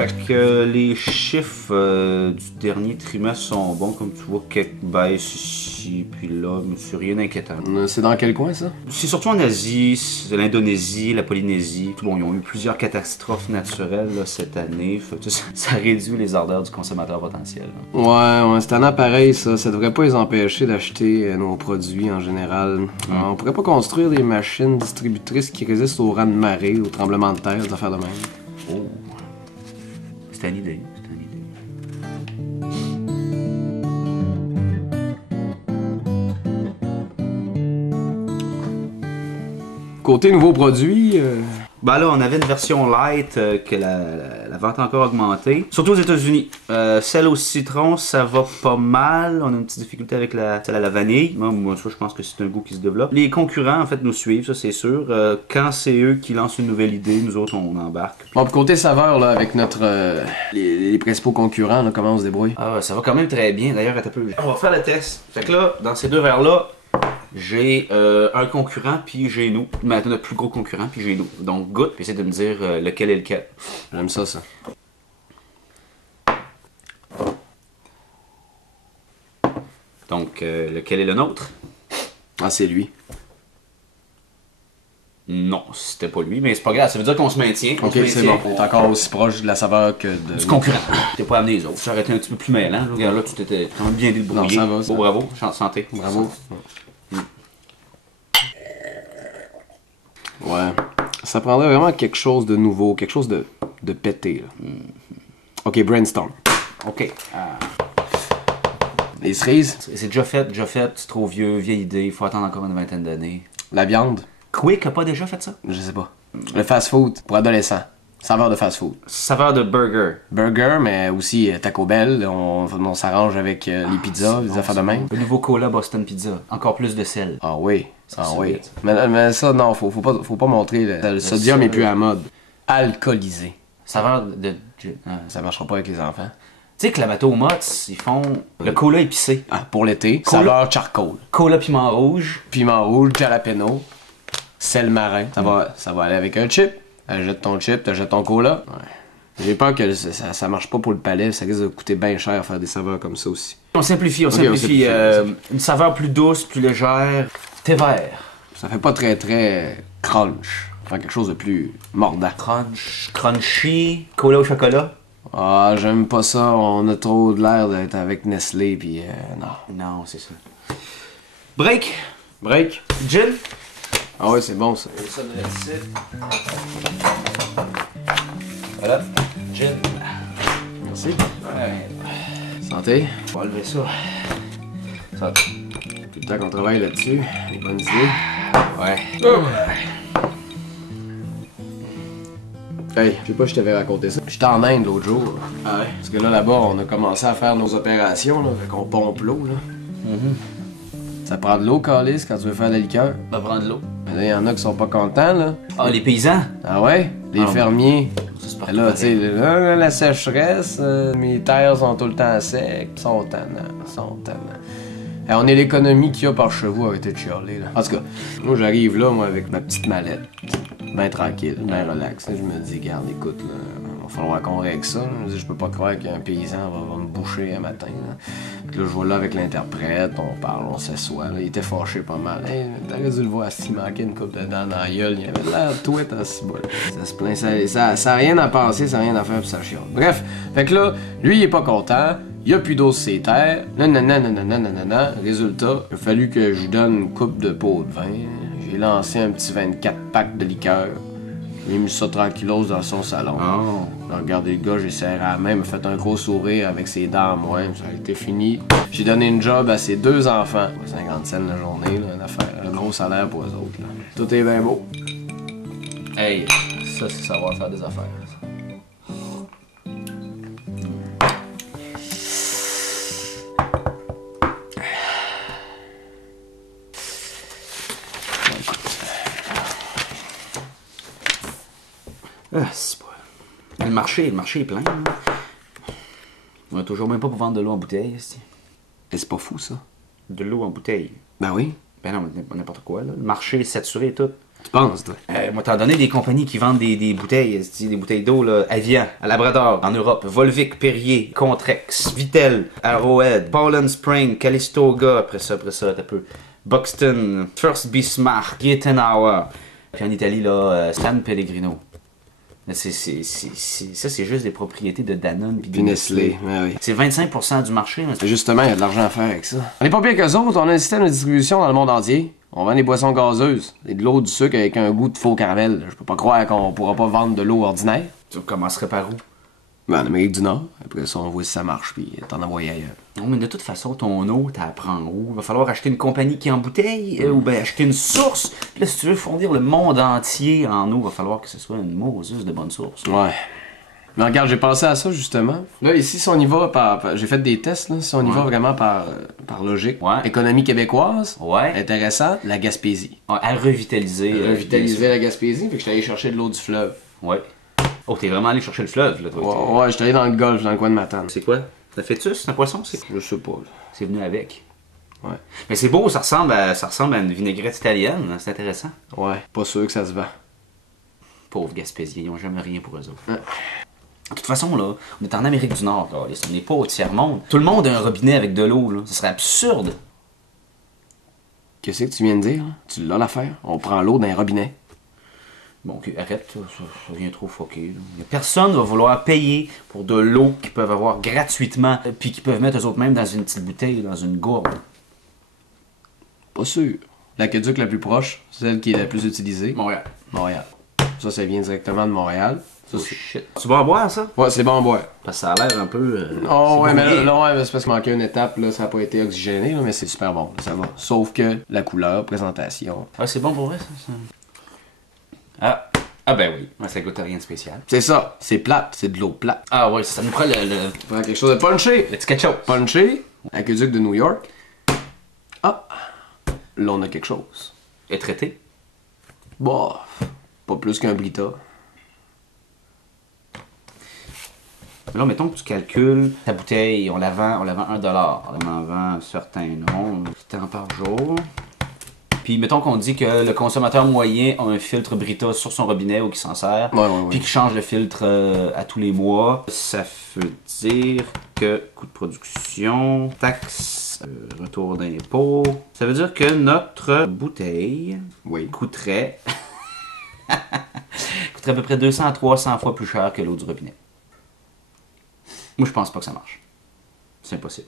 Fait que les chiffres du dernier trimestre sont bons, comme tu vois, quelques baisses ici, puis là, mais c'est rien d'inquiétant. C'est dans quel coin, ça? C'est surtout en Asie, c'est l'Indonésie, la Polynésie. Bon, ils ont eu plusieurs catastrophes naturelles là, cette année. Fait que, ça réduit les ardeurs du consommateur potentiel. Là. Ouais, c'est un appareil, ça. Ça devrait pas les empêcher d'acheter nos produits en général. On pourrait pas construire des machines distributrices qui résistent aux raz-de-marée, aux tremblements de terre, des affaires de même. Oh. C'est une idée. Côté nouveaux produits, Ben là, on avait une version light que la vente a encore augmenté. Surtout aux États-Unis. Celle au citron, ça va pas mal. On a une petite difficulté avec celle à la vanille. Moi, ça, je pense que c'est un goût qui se développe. Les concurrents, en fait, nous suivent, ça c'est sûr. Quand c'est eux qui lancent une nouvelle idée, nous autres, on embarque. Bon, puis côté saveur, là, avec notre les principaux concurrents, là, comment on se débrouille? Ah, ça va quand même très bien. D'ailleurs, attends un peu. On va faire le test. Fait que là, dans ces deux verres-là, j'ai un concurrent, puis j'ai nous. Maintenant, notre plus gros concurrent, puis j'ai nous. Donc, goûte, puis essaie de me dire lequel est lequel. J'aime ça. Donc, lequel est le nôtre? Ah, c'est lui. Non, c'était pas lui, mais c'est pas grave, ça veut dire qu'on se maintient. Ok, c'est bon. On est encore aussi proche de la saveur que du concurrent. T'es pas amené les autres. J'aurais été un petit peu plus mêlant. Regarde là, tu t'étais quand même bien débrouillé. Non, ça va. Ça. Oh, bravo, santé. Bravo. Ouais. Ça prendrait vraiment quelque chose de nouveau, quelque chose de pété. Là. Ok, brainstorm. Ok. Les cerises. C'est déjà fait, c'est trop vieux, vieille idée, il faut attendre encore une vingtaine d'années. La viande. Quick a pas déjà fait ça? Je sais pas. Le fast-food pour adolescents. Saveur de fast-food. Saveur de burger. Burger, mais aussi Taco Bell. On s'arrange avec les pizzas, les affaires de même. Le nouveau Cola Boston Pizza. Encore plus de sel. Ah oui. Oui. Mais ça, non, faut pas montrer. Le sodium est plus à la mode. Alcoolisé. Saveur de... Ça marchera pas avec les enfants. Tu sais que la Bateau Mott's, ils font le cola épicé. Ah, pour l'été. Saveur charcoal. Cola piment rouge. Piment rouge, jalapeno. Sel marin. Ça va aller avec un chip. T'achètes ton chip, t'achètes ton cola. Ouais. J'ai peur que ça marche pas pour le palais. Ça risque de coûter bien cher faire des saveurs comme ça aussi. On simplifie. Une saveur plus douce, plus légère. Thé vert. Ça fait pas très crunch. Faire quelque chose de plus mordant. Crunchy. Cola au chocolat. Ah, j'aime pas ça. On a trop de l'air d'être avec Nestlé, puis non. Non, c'est ça. Break. Gin. Ah ouais, c'est bon ça. Voilà. Gin. Merci. Ouais. Santé. On va enlever ça. Tout le temps qu'on travaille là-dessus. Les bonnes idées. Ouais. Hey, je sais pas si je t'avais raconté ça. J'étais en Inde l'autre jour. Ah ouais? Parce que là-bas, on a commencé à faire nos opérations, là. Fait qu'on pompe l'eau, là. Ça prend de l'eau, calice, quand tu veux faire de la liqueur. On va prendre de l'eau. Mais là, y en a qui sont pas contents, là. Ah, les paysans? Ah ouais? Les fermiers. Ça, c'est pas Là, tu sais, la sécheresse, mes terres sont tout le temps secs. Sont tannants. Et on est l'économie qu'il y a par chez vous, arrêtez de chialer, là. En tout cas, moi, j'arrive là, moi, avec ma petite mallette. Ben tranquille, ben relax. Je me dis, garde, écoute, là, il va falloir qu'on règle ça. Je peux pas croire qu'un paysan va me boucher un matin. Là. Puis là, je vois là avec l'interprète, on parle, on s'assoit. Il était fâché pas mal. Hey, t'aurais dû le voir s'il manquait une coupe de dents dans la gueule. Il avait l'air tweet en cibole. Ça se plaint, ça a rien à penser, ça a rien à faire, puis ça chiale. Bref, fait que là, lui, il est pas content. Il y a plus d'eau sur ses terres. Nanana. Résultat, il a fallu que je lui donne une coupe de pot de vin. J'ai lancé un petit 24 packs de liqueur. J'ai mis ça tranquillos dans son salon. Oh. J'ai regardé le gars, j'ai serré à la main, il m'a fait un gros sourire avec ses dents à moi. Ça a été fini. J'ai donné une job à ses 2 enfants. 50 cents la journée, là, une affaire. Un gros salaire pour eux autres. Là. Tout est bien beau. Hey, ça, c'est savoir faire des affaires. Ah, c'est pas... Le marché est plein. Hein. On a toujours même pas pour vendre de l'eau en bouteille. Et c'est pas fou, ça. De l'eau en bouteille. Ben oui. Ben non, mais n'importe quoi, là. Le marché est saturé et tout. Tu penses, toi? Moi, t'en donné des compagnies qui vendent des bouteilles, des bouteilles d'eau, là. Avian, à Labrador, en Europe. Volvic, Perrier, Contrex, Vittel, Arrowhead, Poland Spring, Calistoga, après ça, t'as peu. Buxton, First Bismarck, Gietenauer. Puis en Italie, là, Stan Pellegrino. Ça, c'est juste des propriétés de Danone puis Puis Nestlé, ouais, oui. C'est 25% du marché. Mais Justement, il y a de l'argent à faire avec ça. On n'est pas pire qu'eux autres, on a un système de distribution dans le monde entier. On vend des boissons gazeuses et de l'eau, du sucre avec un goût de faux caramel. Je peux pas croire qu'on pourra pas vendre de l'eau ordinaire. tu commencerais par où? Ben, en Amérique du Nord. Après ça, on voit si ça marche, puis t'en envoies ailleurs. Non, mais de toute façon, ton eau, t'as à prendre où? Il va falloir acheter une compagnie qui embouteille ou ben acheter une source. Puis là, si tu veux fournir le monde entier en eau, il va falloir que ce soit une Moses de bonne source. Ouais. Mais regarde, j'ai pensé à ça justement. Là, ici, si on y va j'ai fait des tests, là, si on y va vraiment par logique. Ouais. Économie québécoise. Ouais. Intéressant, la Gaspésie. Ouais, à revitaliser. Revitaliser la Gaspésie, fait que j'étais allé chercher de l'eau du fleuve. Ouais. Oh, t'es vraiment allé chercher le fleuve, là, toi. Ouais, j'étais allé dans le golfe, dans le coin de Matane. C'est quoi? C'est un fœtus? C'est un poisson? Je sais pas. C'est venu avec. Ouais. Mais c'est beau, ça ressemble à une vinaigrette italienne. Hein, c'est intéressant. Ouais, pas sûr que ça se vend. Pauvres Gaspésiens, ils ont jamais rien pour eux autres. Ouais. De toute façon, là, on est en Amérique du Nord, là. On n'est pas au tiers-monde. Tout le monde a un robinet avec de l'eau, là. Ce serait absurde. Qu'est-ce que tu viens de dire? Là? Tu l'as l'affaire? On prend l'eau d'un robinet. Bon, ok, arrête, ça devient trop fucké. Là. Personne va vouloir payer pour de l'eau qu'ils peuvent avoir gratuitement, puis qu'ils peuvent mettre eux autres même dans une petite bouteille, dans une gourde. Pas sûr. L'aqueduc la plus proche, celle qui est la plus utilisée. Montréal. Montréal. Ça vient directement de Montréal. Ça, Oh shit. Tu vas en boire, ça? Ouais, c'est bon à boire. Parce que ça a l'air un peu... Oh, ouais, c'est mais brouillé. là, ouais, c'est parce qu'il manquait une étape, là, ça n'a pas été oxygéné, là, mais c'est super bon, ça va. Sauf que la couleur, présentation. Ah, c'est bon pour vrai, ça? Ah ben oui. Ouais, ça goûte à rien de spécial. C'est ça, c'est plate, c'est de l'eau plate. Ah ouais, ça nous prend le Prends quelque chose de punché. petit ketchup. Punché, aqueduc de New York. Ah, là, on a quelque chose. Et traité. Bah, pas plus qu'un Brita. Là, mettons que tu calcules ta bouteille, on la vend 1$. On en vend un certain nombre de temps par jour. Puis mettons qu'on dit que le consommateur moyen a un filtre Brita sur son robinet ou qui s'en sert, Ouais. puis qu'il change le filtre à tous les mois. Ça veut dire que coût de production, taxes, retour d'impôt. Ça veut dire que notre bouteille Oui. coûterait à peu près 200 à 300 fois plus cher que l'eau du robinet. Moi, je pense pas que ça marche. C'est impossible.